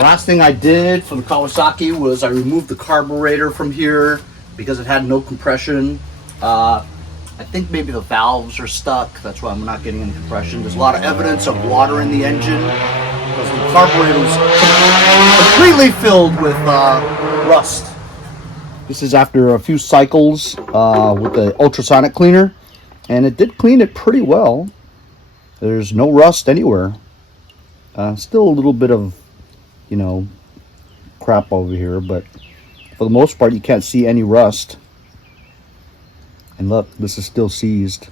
Last thing I did for the Kawasaki was I removed the carburetor from here because it had no compression. I think maybe the valves are stuck. That's why I'm not getting any compression. There's a lot of evidence of water in the engine because the carburetor was completely filled with rust. This is after a few cycles with the ultrasonic cleaner, and it did clean it pretty well. There's no rust anywhere. Still a little bit of, you know, crap over here, but for the most part you can't see any rust. And look, this is still seized.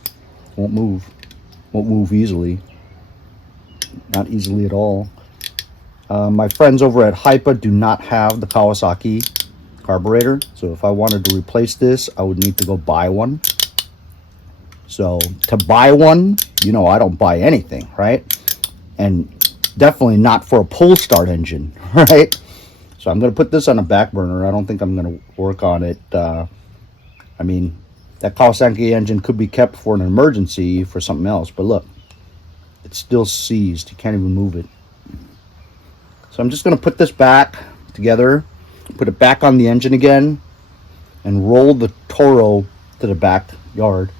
Won't move easily. Not easily at all. My friends over at HIPA do not have the Kawasaki carburetor, so if I wanted to replace this, I would need to go buy one. So to buy one, you know, I don't buy anything, right? And definitely not for a pull start engine, right? So I'm going to put this on a back burner. I don't think I'm going to work on it. I mean, that Kawasaki engine could be kept for an emergency for something else, but look, it's still seized. You can't even move it. So I'm just going to put this back together, put it back on the engine again, and roll the Toro to the backyard.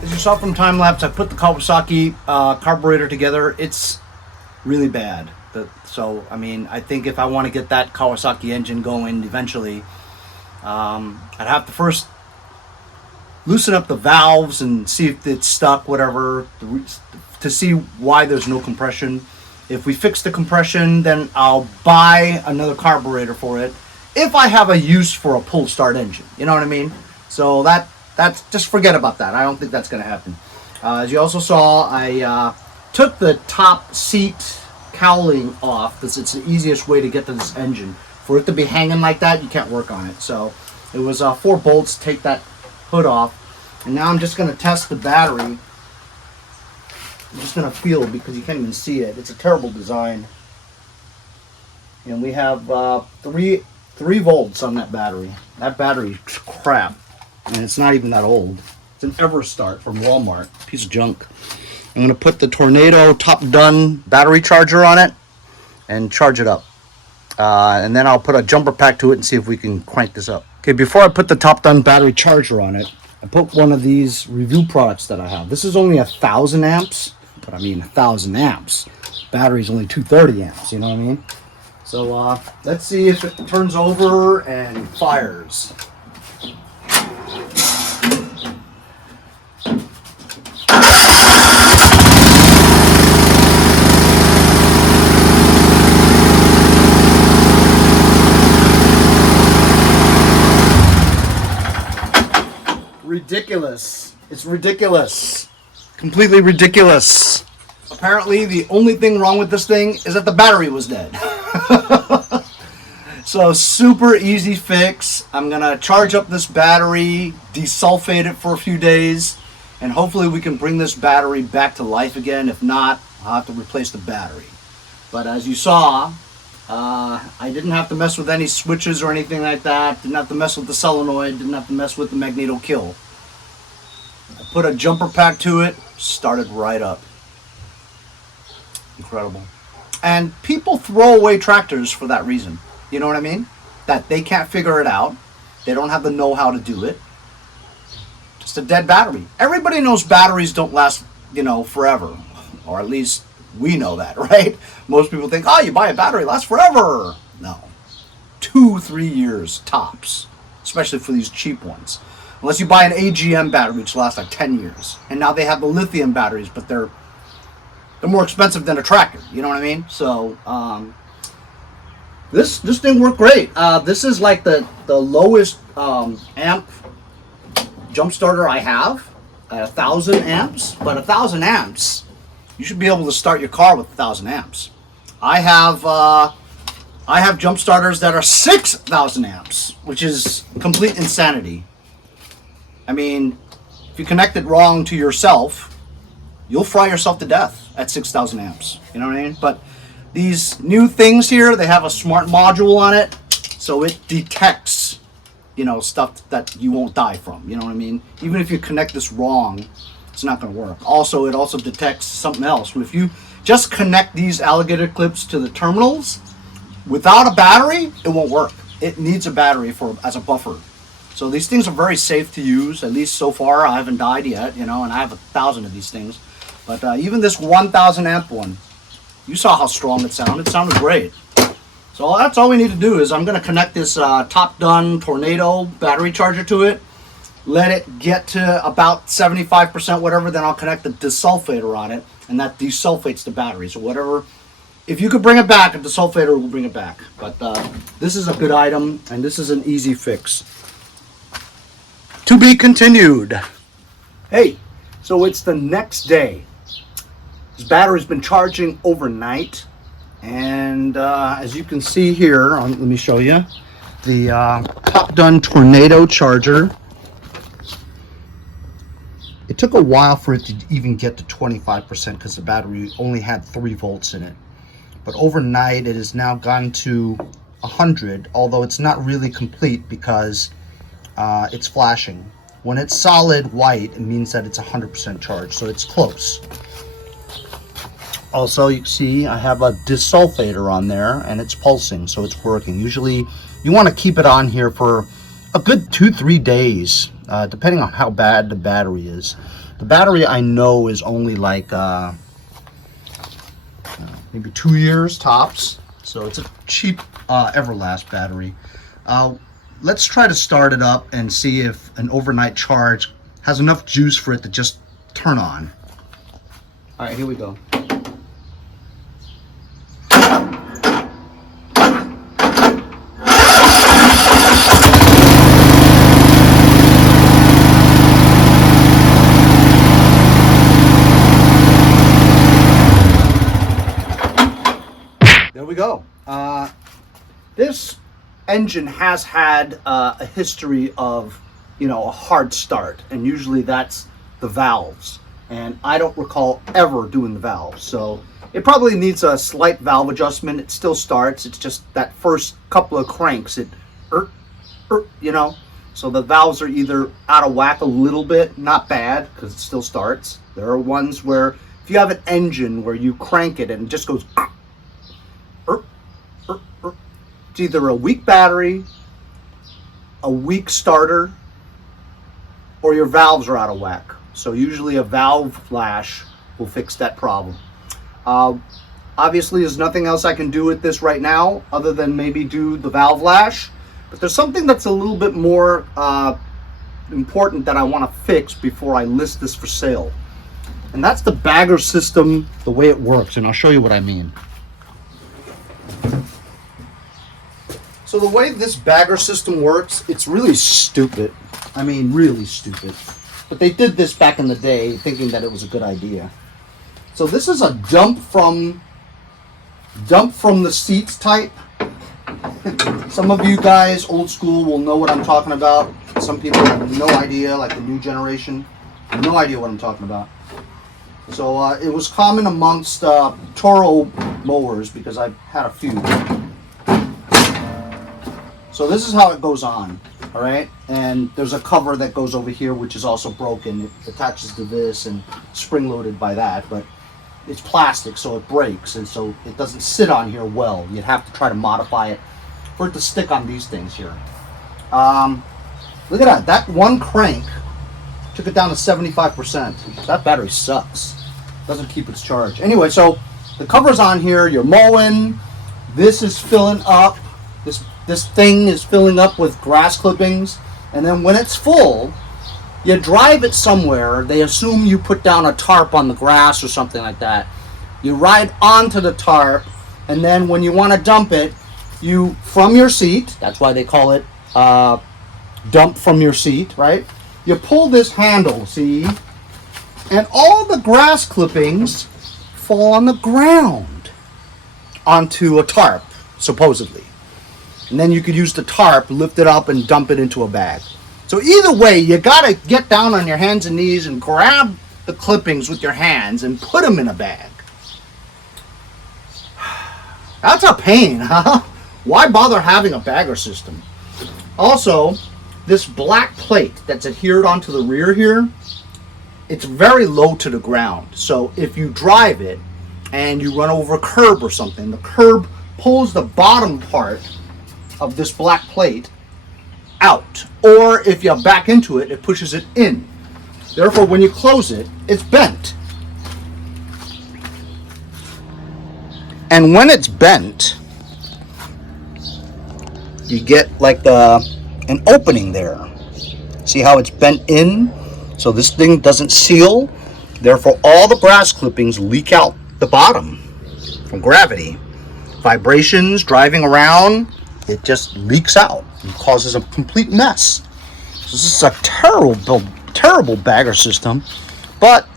As you saw from time lapse, I put the Kawasaki carburetor together. It's really bad. So I mean, I think if I want to get that Kawasaki engine going eventually, I'd have to first loosen up the valves and see if it's stuck, whatever, to see why there's no compression. If we fix the compression, then I'll buy another carburetor for it if I have a use for a pull start engine. You know what I mean? So that's just forget about that. I don't think that's going to happen. As you also saw, I took the top seat cowling off. It's the easiest way to get to this engine. For it to be hanging like that, you can't work on it. So it was 4 bolts to take that hood off. And now I'm just going to test the battery. I'm just going to feel it because you can't even see it. It's a terrible design. And we have 3 volts on that battery. That battery is crap. And it's not even that old. It's an Everstart from Walmart. Piece of junk. I'm going to put the Tornado Top Done battery charger on it and charge it up. And then I'll put a jumper pack to it and see if we can crank this up. Okay, before I put the Top Done battery charger on it, I put one of these review products that I have. This is only 1,000 amps, but I mean 1,000 amps. Battery's only 230 amps, you know what I mean? So let's see if it turns over and fires. Ridiculous. It's ridiculous. Completely ridiculous. Apparently the only thing wrong with this thing is that the battery was dead. So super easy fix. I'm gonna charge up this battery, desulfate it for a few days, and hopefully we can bring this battery back to life again. If not, I'll have to replace the battery. But as you saw, I didn't have to mess with any switches or anything like that. Didn't have to mess with the solenoid. Didn't have to mess with the magneto kill. I put a jumper pack to it, started right up. Incredible. And people throw away tractors for that reason. You know what I mean? That they can't figure it out. They don't have the know-how to do it. Just a dead battery. Everybody knows batteries don't last, you know, forever. Or at least we know that, right? Most people think, oh, you buy a battery, it lasts forever. No. 2-3 years tops. Especially for these cheap ones. Unless you buy an AGM battery, which lasts like 10 years. And now they have the lithium batteries, but they're more expensive than a tractor. You know what I mean? So, this thing worked great. This is like the lowest amp jump starter I have at 1,000 amps. But 1,000 amps you should be able to start your car with 1,000 amps. I have jump starters that are 6,000 amps, which is complete insanity. I mean, if you connect it wrong to yourself, you'll fry yourself to death at 6,000 amps. You know what I mean? But these new things here, they have a smart module on it, so it detects, you know, stuff that you won't die from. You know what I mean? Even if you connect this wrong, it's not going to work. Also, it also detects something else. If you just connect these alligator clips to the terminals without a battery, it won't work. It needs a battery as a buffer. So these things are very safe to use, at least so far. I haven't died yet, you know, and I have 1,000 of these things. But even this 1,000 amp one, you saw how strong it sounded. It sounded great. So that's all we need to do is I'm going to connect this Top Gun Tornado battery charger to it. Let it get to about 75%, whatever, then I'll connect the desulfator on it, and that desulfates the battery. So whatever, if you could bring it back, a desulfator will bring it back. But this is a good item, and this is an easy fix. To be continued. Hey, so it's the next day. This battery's been charging overnight, and as you can see here, let me show you, the Top Gun Tornado charger. It took a while for it to even get to 25% because the battery only had 3 volts in it. But overnight it has now gone to 100, although it's not really complete because it's flashing. When it's solid white, it means that it's 100% charged, so it's close. Also, you can see I have a desulfator on there and it's pulsing, so it's working. Usually you want to keep it on here for a good 2-3 days, depending on how bad the battery is. The battery I know is only like maybe 2 years tops, so it's a cheap Everlast battery. Let's try to start it up and see if an overnight charge has enough juice for it to just turn on. All right, here we go. There we go. This engine has had a history of, you know, a hard start, and usually that's the valves, and I don't recall ever doing the valves, so it probably needs a slight valve adjustment. It still starts, it's just that first couple of cranks, you know, so the valves are either out of whack a little bit, not bad because it still starts. There are ones where if you have an engine where you crank it and it just goes, it's either a weak battery, a weak starter, or your valves are out of whack. So usually a valve lash will fix that problem. Obviously there's nothing else I can do with this right now other than maybe do the valve lash, but there's something that's a little bit more important that I want to fix before I list this for sale, and that's the bagger system, the way it works, and I'll show you what I mean. So the way this bagger system works, it's really stupid. I mean, really stupid. But they did this back in the day thinking that it was a good idea. So this is a dump from the seats type. Some of you guys, old school, will know what I'm talking about. Some people have no idea, like the new generation, have no idea what I'm talking about. So it was common amongst Toro mowers because I've had a few. So this is how it goes on, all right? And there's a cover that goes over here, which is also broken. It attaches to this and spring-loaded by that, but it's plastic, so it breaks, and so it doesn't sit on here well. You'd have to try to modify it for it to stick on these things here. Look at that. That one crank took it down to 75%. That battery sucks. Doesn't keep its charge. Anyway, so the cover's on here. You're mowing. This is filling up. This thing is filling up with grass clippings, and then when it's full, you drive it somewhere. They assume you put down a tarp on the grass or something like that. You ride onto the tarp, and then when you want to dump it, you, from your seat, that's why they call it dump from your seat, right? You pull this handle, see? And all the grass clippings fall on the ground onto a tarp, supposedly. And then you could use the tarp, lift it up, and dump it into a bag. So either way, you gotta get down on your hands and knees and grab the clippings with your hands and put them in a bag. That's a pain, huh? Why bother having a bagger system? Also, this black plate that's adhered onto the rear here, it's very low to the ground. So if you drive it and you run over a curb or something, the curb pulls the bottom part of this black plate out. Or if you back into it, it pushes it in. Therefore, when you close it, it's bent. And when it's bent, you get like an opening there. See how it's bent in? So this thing doesn't seal. Therefore, all the brass clippings leak out the bottom from gravity. Vibrations, driving around, it just leaks out and causes a complete mess. So this is a terrible bagger system, but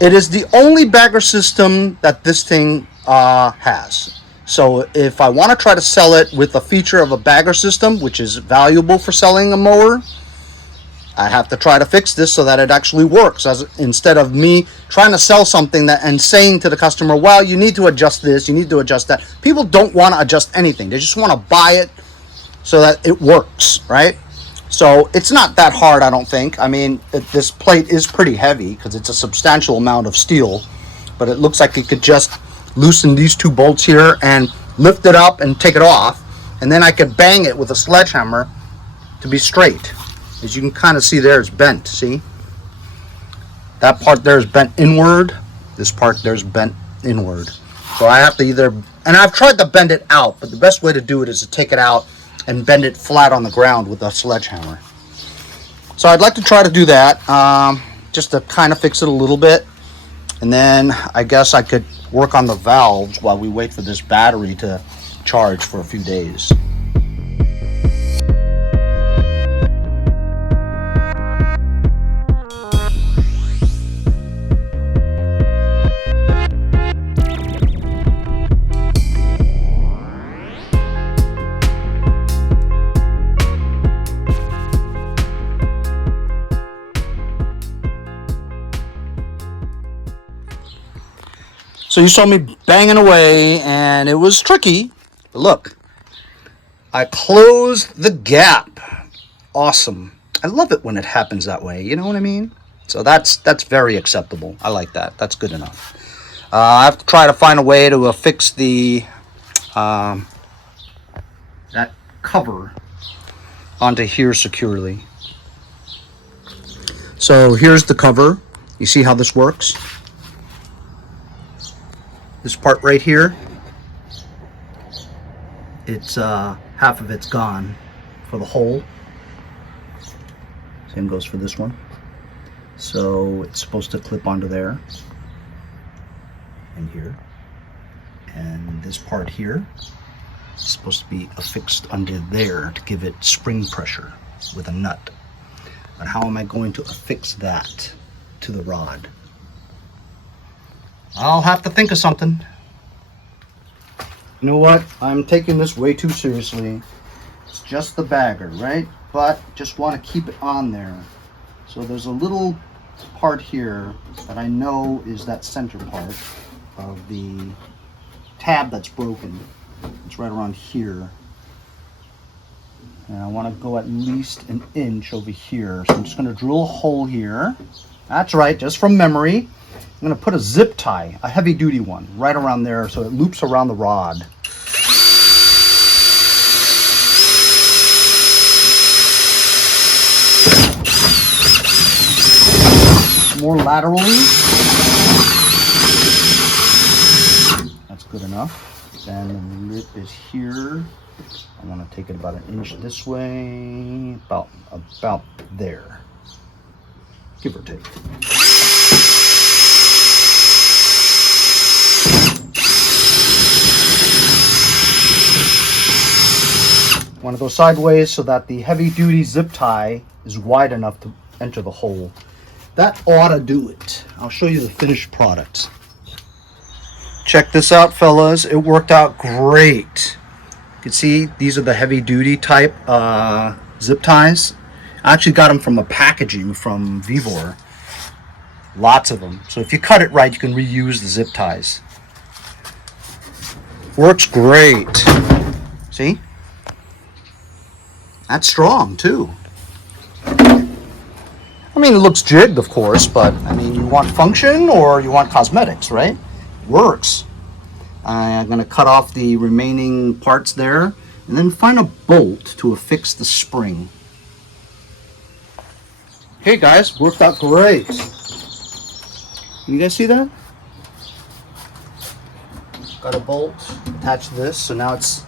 it is the only bagger system that this thing has. So if I want to try to sell it with a feature of a bagger system, which is valuable for selling a mower, I have to try to fix this so that it actually works, instead of me trying to sell something and saying to the customer, well, you need to adjust this, you need to adjust that. People don't want to adjust anything. They just want to buy it so that it works, right? So it's not that hard, I don't think. I mean, this plate is pretty heavy because it's a substantial amount of steel, but it looks like you could just loosen these two bolts here and lift it up and take it off, and then I could bang it with a sledgehammer to be straight. As you can kind of see there, it's bent. See? That part there is bent inward. This part there is bent inward. So I have to either, and I've tried to bend it out, but the best way to do it is to take it out and bend it flat on the ground with a sledgehammer. So I'd like to try to do that, just to kind of fix it a little bit. And then I guess I could work on the valves while we wait for this battery to charge for a few days. So you saw me banging away, and it was tricky, but look, I closed the gap. Awesome. I love it when it happens that way, you know what I mean? So that's very acceptable. I like that. That's good enough. I have to try to find a way to fix the that cover onto here securely. So here's the cover. You see how this works? This part right here, it's half of it's gone for the hole. Same goes for this one. So it's supposed to clip onto there and here. And this part here is supposed to be affixed under there to give it spring pressure with a nut. But how am I going to affix that to the rod? I'll have to think of something. You know what? I'm taking this way too seriously. It's just the bagger, right? But just want to keep it on there. So there's a little part here that I know is that center part of the tab that's broken. It's right around here. And I want to go at least an inch over here. So I'm just going to drill a hole here. That's right, just from memory. I'm going to put a zip tie, a heavy duty one, right around there so it loops around the rod. More laterally. That's good enough. Then the lip is here. I want to take it about an inch this way, about there, give or take. Want to go sideways so that the heavy duty zip tie is wide enough to enter the hole. That ought to do it. I'll show you the finished product. Check this out, fellas. It worked out great. You can see these are the heavy duty type zip ties. I actually got them from a packaging from Vevor. Lots of them. So if you cut it right, you can reuse the zip ties. Works great. See? That's strong too. I mean, it looks jigged, of course, but I mean, you want function or you want cosmetics, right? Works. I'm going to cut off the remaining parts there and then find a bolt to affix the spring. Hey guys, worked out great. You guys see that? Got a bolt attached to this, so now it's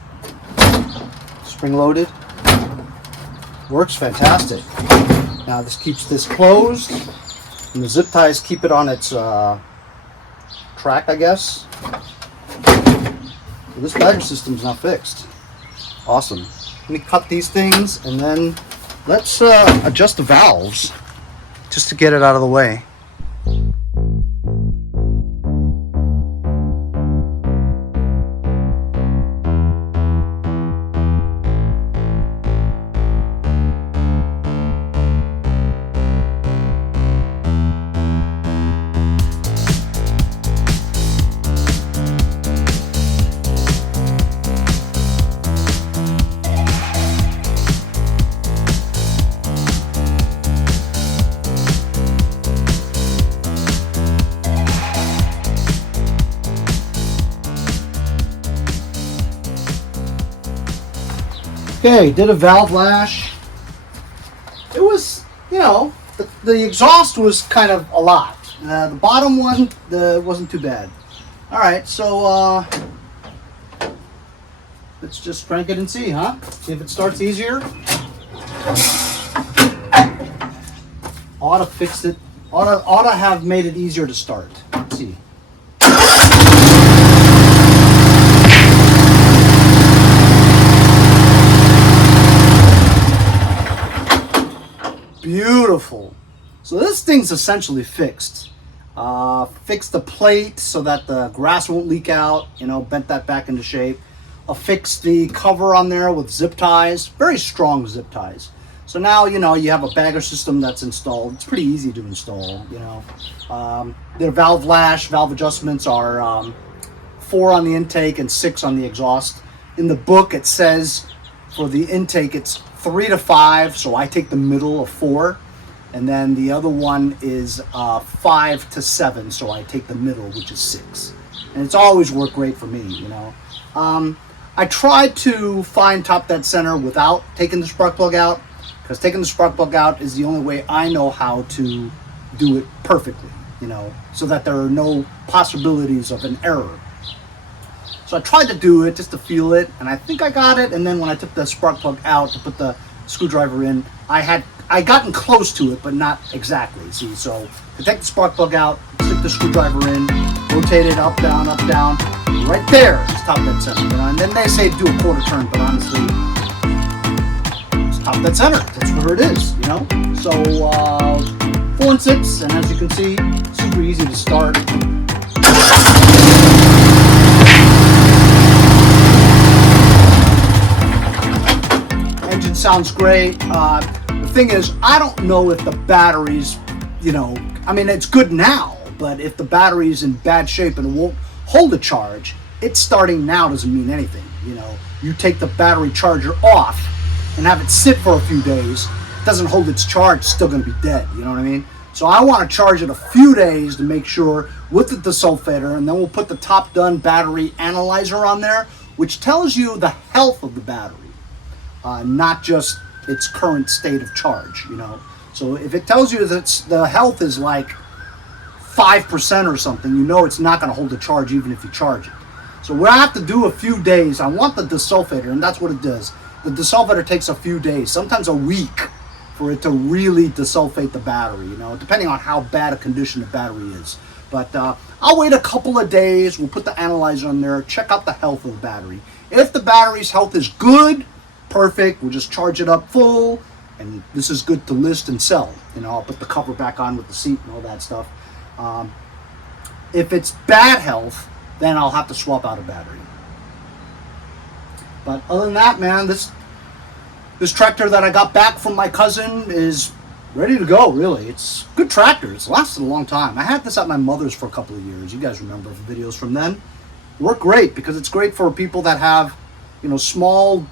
spring loaded. Works fantastic. Now this keeps this closed, and the zip ties keep it on its track, I guess. So this bagger system is now fixed. Awesome. Let me cut these things, and then let's adjust the valves just to get it out of the way. Okay, did a valve lash. It was, you know, the exhaust was kind of a lot. The bottom one wasn't too bad. All right, so let's just crank it and see, huh? See if it starts easier. Ought to fix it. Ought to have made it easier to start. Let's see. Beautiful. So this thing's essentially fixed. Fixed the plate so that the grass won't leak out, you know, bent that back into shape. Affixed the cover on there with zip ties, very strong zip ties. So now, you know, you have a bagger system that's installed. It's pretty easy to install, you know. Their valve lash, valve adjustments are 4 on the intake and 6 on the exhaust. In the book it says for the intake it's 3 to 5, so I take the middle of 4, and then the other one is 5 to 7, so I take the middle, which is 6. And it's always worked great for me, you know. I tried to find top dead center without taking the spark plug out, because taking the spark plug out is the only way I know how to do it perfectly, you know, so that there are no possibilities of an error. So I tried to do it just to feel it, and I think I got it. And then when I took the spark plug out to put the screwdriver in, I gotten close to it, but not exactly. See, so to take the spark plug out, stick the screwdriver in, rotate it up, down, right there is top dead center. You know? And then they say do a quarter turn, but honestly, it's top dead center. That's where it is, you know. So 4 and 6, and as you can see, super easy to start. Engine sounds great. The thing is, I don't know if the batteries, you know, I mean, it's good now, but if the battery's in bad shape and it won't hold a charge, it's starting now doesn't mean anything. You know, you take the battery charger off and have it sit for a few days, it doesn't hold its charge, it's still going to be dead. You know what I mean? So I want to charge it a few days to make sure with the desulfator, and then we'll put the top done battery analyzer on there, which tells you the health of the battery. Not just its current state of charge, you know. So if it tells you that the health is like 5% or something, you know it's not going to hold a charge even if you charge it. So we have to do a few days. I want the desulfator, and that's what it does. The desulfator takes a few days, sometimes a week, for it to really desulfate the battery, you know, depending on how bad a condition the battery is. But I'll wait a couple of days. We'll put the analyzer on there, check out the health of the battery. If the battery's health is good, perfect, we'll just charge it up full, and this is good to list and sell. You know, I'll put the cover back on with the seat and all that stuff. If it's bad health, then I'll have to swap out a battery. But other than that, man, this tractor that I got back from my cousin is ready to go, really. It's a good tractor. It's lasted a long time. I had this at my mother's for a couple of years. You guys remember the videos from then. Work great because it's great for people that have, you know, small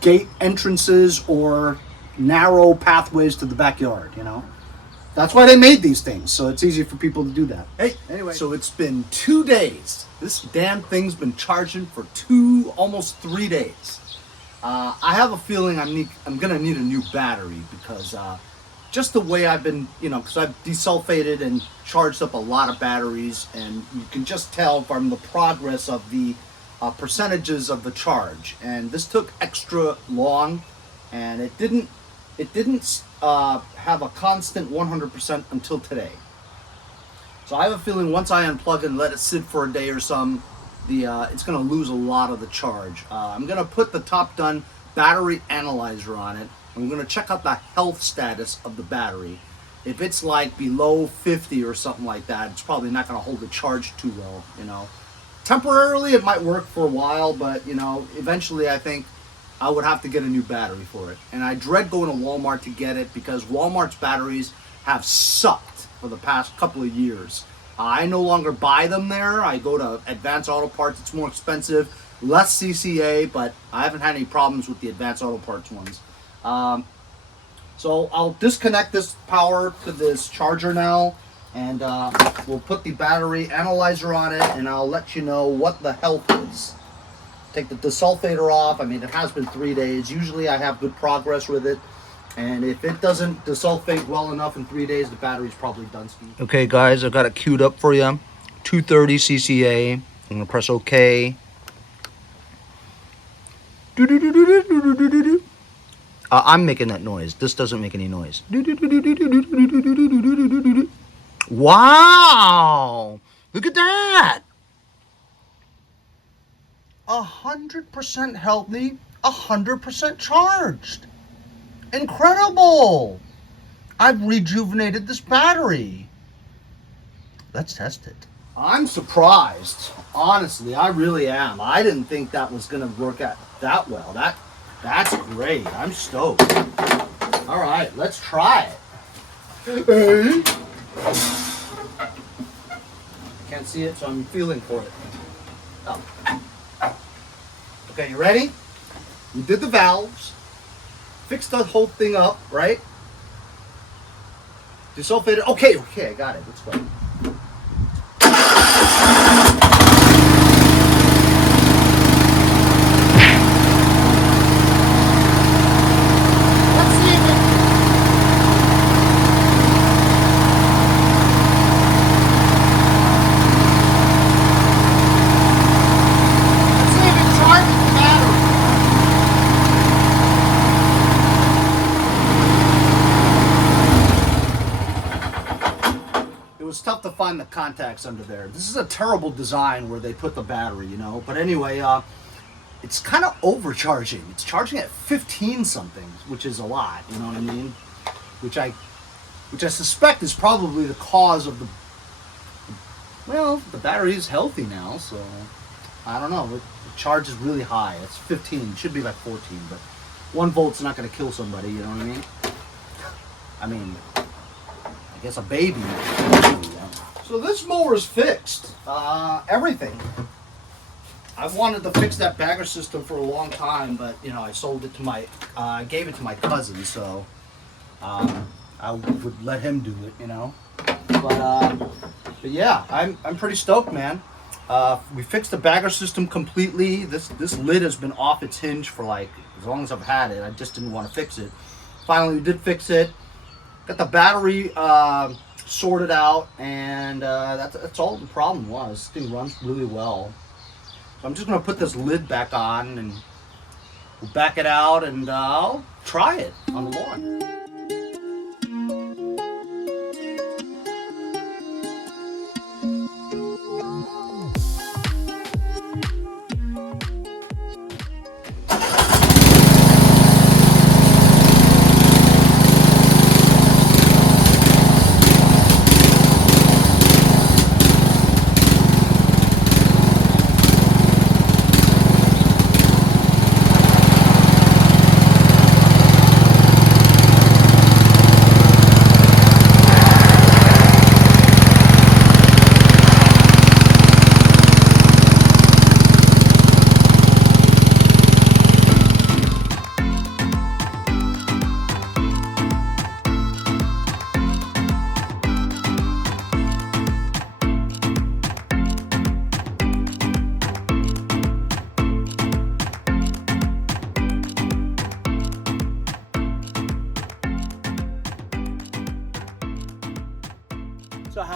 gate entrances or narrow pathways to the backyard, you know. That's why they made these things, so it's easy for people to do that. Hey, anyway. So it's been 2 days. This damn thing's been charging for almost 3 days. I have a feeling I'm gonna need a new battery because just the way I've been, you know, because I've desulfated and charged up a lot of batteries, and you can just tell from the progress of the percentages of the charge. And this took extra long, and it didn't have a constant 100% until today. So I have a feeling once I unplug and let it sit for a day or some, it's going to lose a lot of the charge. I'm going to put the Top Done battery analyzer on it. I'm going to check out the health status of the battery. If it's like below 50 or something like that, it's probably not going to hold the charge too well, you know. Temporarily it might work for a while, but you know, eventually I think I would have to get a new battery for it. And I dread going to Walmart to get it because Walmart's batteries have sucked for the past couple of years. I no longer buy them there. I go to Advanced Auto Parts. It's more expensive, less CCA, but I haven't had any problems with the Advanced Auto Parts ones. So I'll disconnect this power to this charger now, and we'll put the battery analyzer on it, and I'll let you know what the health is. Take the desulfator off. I mean, it has been 3 days. Usually I have good progress with it. And if it doesn't desulfate well enough in 3 days, the battery's probably done speed. Okay, guys, I've got it queued up for you. 230 CCA. I'm going to press OK. I'm making that noise. This doesn't make any noise. Wow! Look at that! 100% healthy, 100% charged. Incredible! I've rejuvenated this battery. Let's test it. I'm surprised. Honestly, I really am. I didn't think that was going to work out that well. That's great. I'm stoked. All right, let's try it. Hey. Can't see it, so I'm feeling for it. Oh. Okay, you ready? We did the valves. Fixed the whole thing up, right? Desulfated. Okay, I got it. Let's go. It's tough to find the contacts under there. This is a terrible design where they put the battery, you know. But anyway, it's kind of overcharging. It's charging at 15 something, which is a lot, you know what I mean? Which I suspect is probably the cause of the battery is healthy now, so I don't know. The charge is really high. It's 15. It should be like 14, but 1 volt's not going to kill somebody, you know what I mean? I mean, I guess a baby. So this mower is fixed. Everything. I've wanted to fix that bagger system for a long time, but you know, I sold it to I gave it to my cousin, so I would let him do it, you know. But yeah, I'm pretty stoked, man. We fixed the bagger system completely. This lid has been off its hinge for like as long as I've had it. I just didn't want to fix it. Finally, we did fix it. Got the battery sorted out, and that's all the problem was. This thing runs really well. So I'm just going to put this lid back on, and we'll back it out, and I'll try it on the lawn.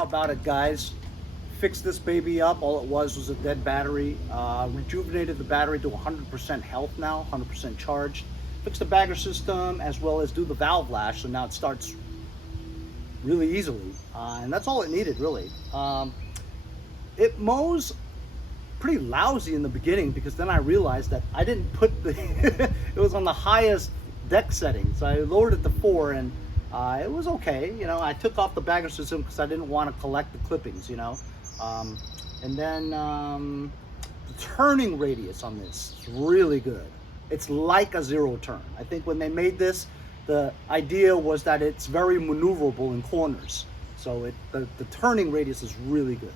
about it, guys. Fixed this baby up. All it was a dead battery. Rejuvenated the battery to 100% health now, 100% charged. Fixed the bagger system as well as do the valve lash, so now it starts really easily. And that's all it needed, really. It mows pretty lousy in the beginning because then I realized that I didn't put the it was on the highest deck setting, so I lowered it to 4, and it was okay. You know, I took off the bagger system because I didn't want to collect the clippings, you know. And then the turning radius on this is really good. It's like a 0 turn. I think when they made this, the idea was that it's very maneuverable in corners, so the turning radius is really good.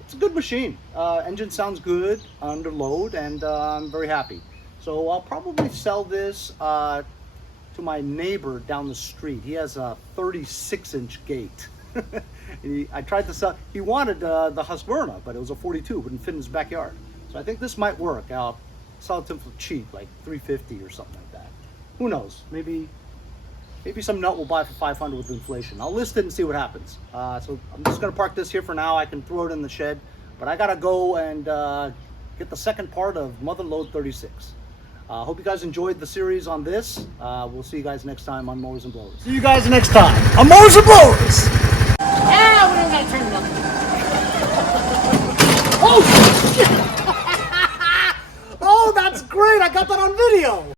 It's a good machine. Engine sounds good under load, and I'm very happy. So I'll probably sell this to my neighbor down the street. He has a 36-inch gate. I tried to sell. He wanted the Husqvarna, but it was a 42. Wouldn't fit in his backyard. So I think this might work. I'll sell it to him for cheap, like $350 or something like that. Who knows? Maybe some nut will buy for $500 with inflation. I'll list it and see what happens. So I'm just gonna park this here for now. I can throw it in the shed, but I gotta go and get the second part of Mother Load 36. Hope you guys enjoyed the series on this. We'll see you guys next time on Mowers and Blowers. See you guys next time on Mowers and Blowers. Ah, we don't gotta turn it up. Oh shit! Oh, that's great! I got that on video.